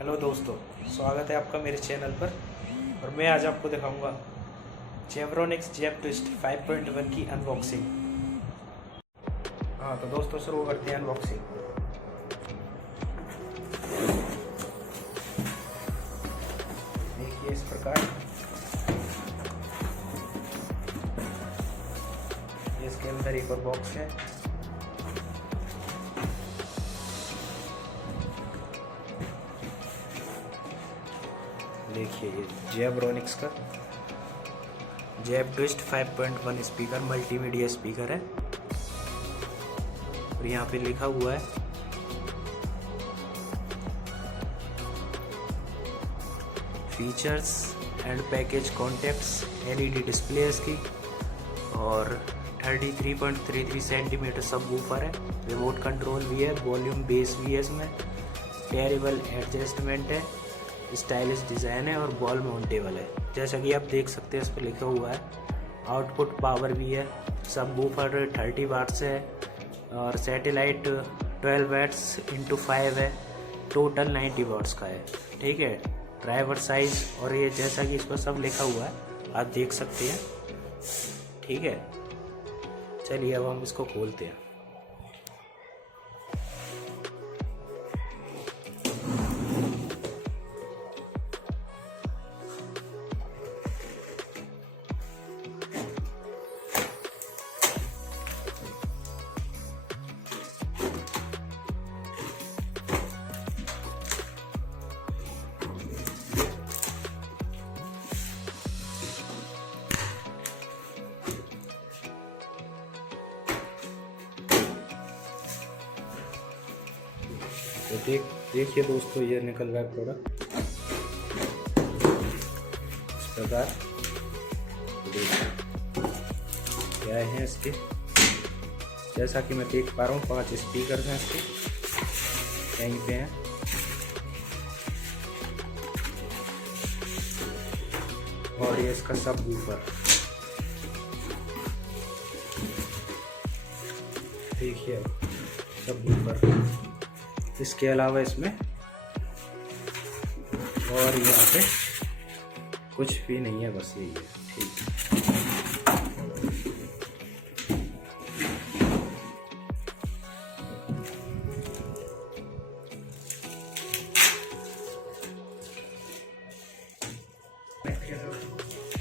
Hello दोस्तों, स्वागत है आपका मेरे चैनल पर। और मैं आज आपको दिखाऊंगा जेब्रोनिक्स जेब ट्विस्ट 5.1 की अनबॉक्सिंग। हाँ तो दोस्तों शुरू करते हैं अनबॉक्सिंग। देखिए इस प्रकार इसके अंदर एक और बॉक्स है। देखिए ये जेब्रोनिक्स का जेब ट्विस्ट 5.1 स्पीकर मल्टीमीडिया स्पीकर है और यहाँ पे लिखा हुआ है features and package contacts, LED display इसकी और 33.33 सेंटीमीटर सब वूफर है। रिमोट कंट्रोल भी है, वॉल्यूम बेस भी है इसमें, टेरेबल एडजस्टमेंट है, स्टाइलिश डिज़ाइन है और बॉल माउंटेबल है। जैसा कि आप देख सकते हैं इस पर लिखा हुआ है। आउटपुट पावर भी है, सब वूफर 30 वाट्स है और सैटेलाइट 12 वाट्स × 5 है, टोटल 90 वाट्स का है। ठीक है, ड्राइवर साइज और ये जैसा कि इस पर सब लिखा हुआ है आप देख सकते हैं। ठीक है, चलिए अब हम इसको खोलते हैं। तो देखिए दोस्तों, ये निकल रहा है प्रोडक्ट इस प्रकार। क्या है इसके, जैसा कि मैं देख पा रहा हूँ 5 स्पीकर हैं इसके, यहीं पे हैं। और ये इसका सब वूफर देखिए, सब वूफर। इसके अलावा इसमें और यहाँ पे कुछ भी नहीं है, बस यही है। ठीक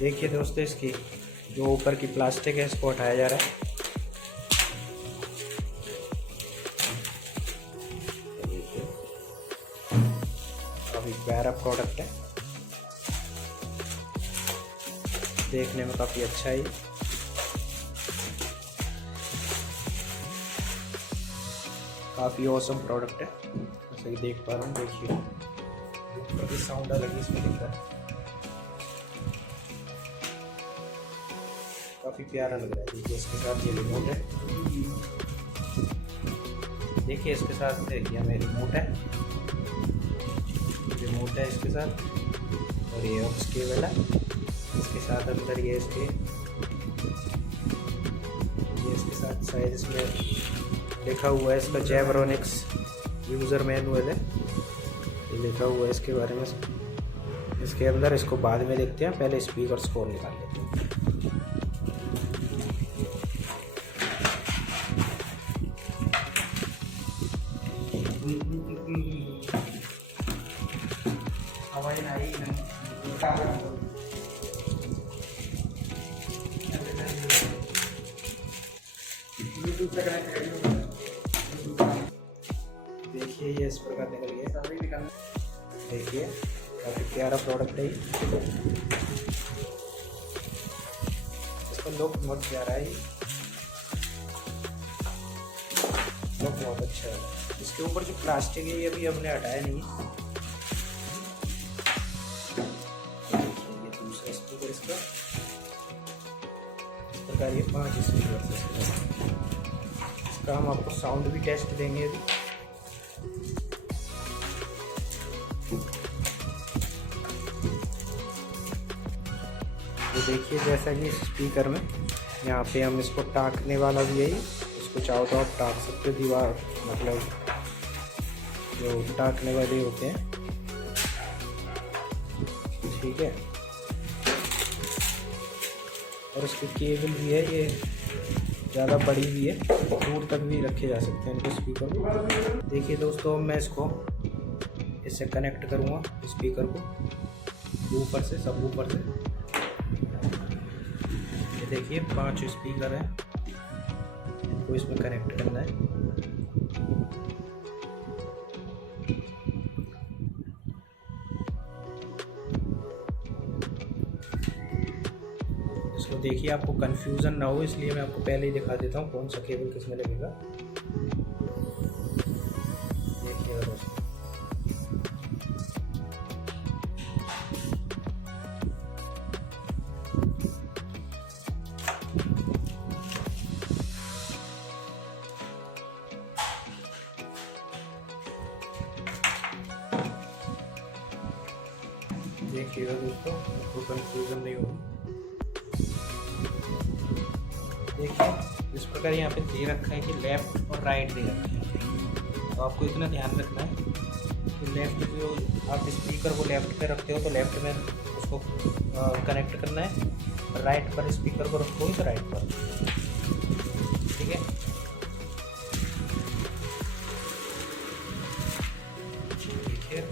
देखिए दोस्तों, इसकी जो ऊपर की प्लास्टिक है इसको हटाया जा रहा है। काफ़ी प्यारा प्रोडक्ट है, देखने में काफ़ी अच्छा है। काफ़ी ऑसम प्रोडक्ट है, जैसे कि देख पा रहा हूँ। देखिए काफ़ी साउंड अलग इसमें दिख रहा है, काफ़ी प्यारा लग रहा है। देखिए इसके साथ ये रिमोट है। देखिए इसके साथ देखिए हमें रिमोट है इसके साथ, और ये ऑक्स केबल है इसके साथ। अंदर ये इसके साथ शायद इसमें लिखा हुआ है इसका जेब्रोनिक्स यूज़र मैनुअल है, ये लिखा हुआ है इसके बारे में इसके अंदर। इसको बाद में देखते हैं, पहले स्पीकर्स को निकाल लेते हैं। देखिए ये इस प्रकार निकल गया। देखिए काफ़ी प्यारा प्रोडक्ट है। इसका लुक बहुत प्यारा है, लुक बहुत अच्छा है। इसके ऊपर जो प्लास्टिक है ये भी हमने हटाया नहीं है। ये दूसरा स्पीकर इसका इस प्रकार, ये 5 स्पीकर इसका हम आपको साउंड भी टेस्ट देंगे अभी। तो देखिए जैसा कि स्पीकर में यहाँ पे हम इसको टाँकने वाला भी है, इसको चाहो तो आप टाँक सकते हो। दीवार मतलब जो टाँकने वाले होते हैं ठीक है। और इसकी केबल भी है, ये ज़्यादा बड़ी भी है, दूर तक भी रखे जा सकते हैं इनको स्पीकर को। देखिए दोस्तों, मैं इसको इससे कनेक्ट करूँगा स्पीकर को ऊपर से, सब ऊपर से। ये देखिए 5 स्पीकर हैं, इनको इसमें कनेक्ट करना है। इसको देखिए, आपको कंफ्यूजन ना हो इसलिए मैं आपको पहले ही दिखा देता हूँ कौन सा केबल किसमें लगेगा। देखिएगा दोस्तों, देखिएगा दोस्तों, आपको कंफ्यूजन नहीं होगी। देखिए इस प्रकार यहाँ पे दे रखा है कि लेफ्ट और राइट दे रखा है, तो आपको इतना ध्यान रखना है कि लेफ्ट जो आप स्पीकर को लेफ्ट पे रखते हो तो लेफ्ट में उसको कनेक्ट करना है, राइट पर स्पीकर को रखोगे तो राइट पर, ठीक है। देखिए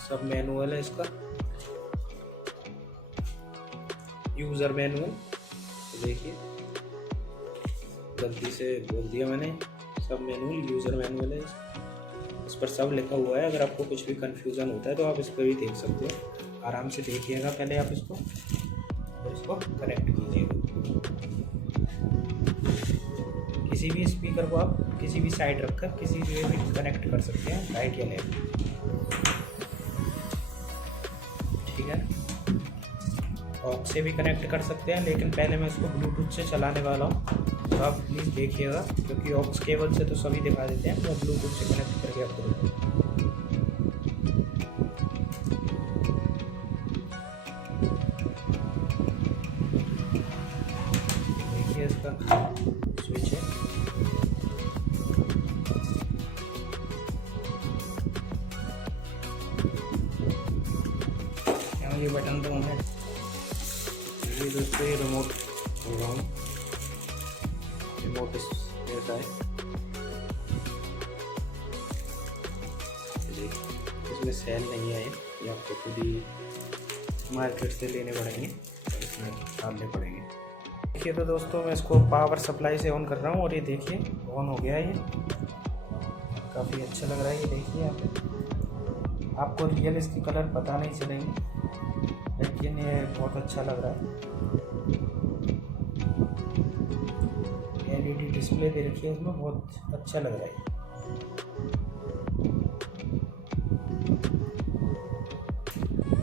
सब मैनुअल है इसका, यूज़र मैनुअल। तो देखिए गलती से बोल दिया मैंने, सब मैनुअल यूज़र मैनुअल है, इस पर सब लिखा हुआ है। अगर आपको कुछ भी कंफ्यूजन होता है तो आप इस पर भी देख सकते हो, आराम से देखिएगा। पहले आप इसको और इसको कनेक्ट कीजिएगा। किसी भी स्पीकर को आप किसी भी साइड रखकर किसी भी कनेक्ट कर सकते हैं, राइट या लेफ्ट, ठीक है। ऑक्स से भी कनेक्ट कर सकते हैं, लेकिन पहले मैं इसको ब्लूटूथ से चलाने वाला हूँ, तो आप प्लीज़ देखिएगा, क्योंकि ऑक्स केबल से तो सभी दिखा देते हैं, मैं ब्लूटूथ से कनेक्ट करके आपको देखिए इसका स्विच है। ये बटन तो है, ये दोस्तों ये रिमोट होगा, रिमोट ऐसा है, इसमें सेल नहीं है, ये आपको खुद ही मार्केट से लेने पड़ेंगे, इसमें डालने पड़ेंगे। देखिए तो दोस्तों, मैं इसको पावर सप्लाई से ऑन कर रहा हूँ और ये देखिए ऑन हो गया है। ये काफ़ी अच्छा लग रहा है, ये देखिए यहाँ पे आपको रियल इसकी कलर पता नहीं चलेंगे, लेकिन ये बहुत अच्छा लग रहा है। LED डिस्प्ले दे रखी है इसमें, बहुत अच्छा लग रहा है।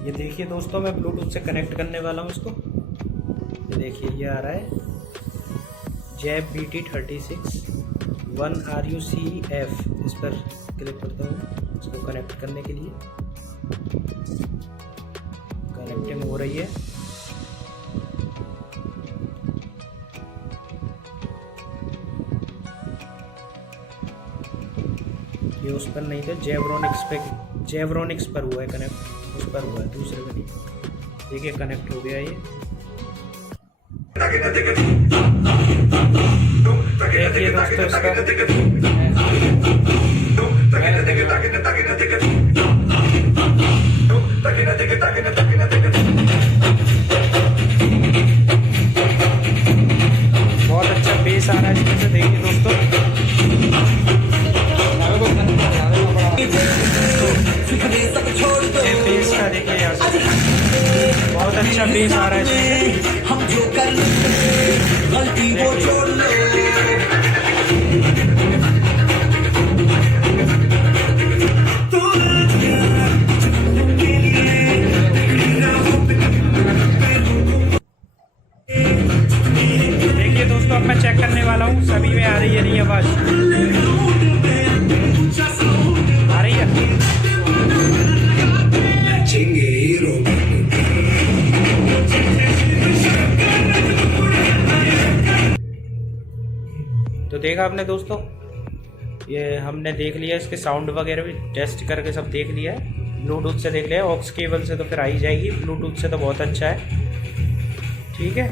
ये देखिए दोस्तों, मैं ब्लूटूथ से कनेक्ट करने वाला हूँ इसको। ये देखिए ये आ रहा है जैब BT36 1RUCF, इस पर क्लिक करता हूँ इसको कनेक्ट करने के लिए। कनेक्टिंग हो रही है। ये उस पर नहीं था, जेब्रोनिक्स पर हुआ है कनेक्ट, उस पर हुआ है, दूसरे पर नहीं। देखिए कनेक्ट हो गया ये। देखिए दोस्तों इसका बहुत अच्छा बेस आ रहा है इसमें से। देखिए दोस्तों ये बेस का देखिए यहाँ से बहुत अच्छा बेस आ रहा है इसमें। हम जो कर गलती वो छोड़ लो। देखिए दोस्तों, अब मैं चेक करने वाला हूँ सभी में आ रही है नहीं आवाज, आ रही है। तो देखा आपने दोस्तों, ये हमने देख लिया, इसके साउंड वगैरह भी टेस्ट करके सब देख लिया है। ब्लूटूथ से देख लिया, ऑक्स केबल से तो फिर आ ही जाएगी, ब्लूटूथ से तो बहुत अच्छा है। ठीक है,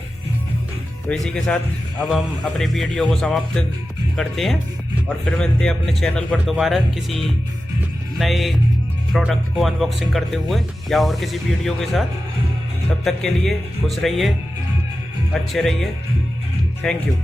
तो इसी के साथ अब हम अपने वीडियो को समाप्त करते हैं और फिर मिलते हैं अपने चैनल पर दोबारा किसी नए प्रोडक्ट को अनबॉक्सिंग करते हुए या और किसी वीडियो के साथ। तब तक के लिए खुश रहिए, अच्छे रहिए। Thank you.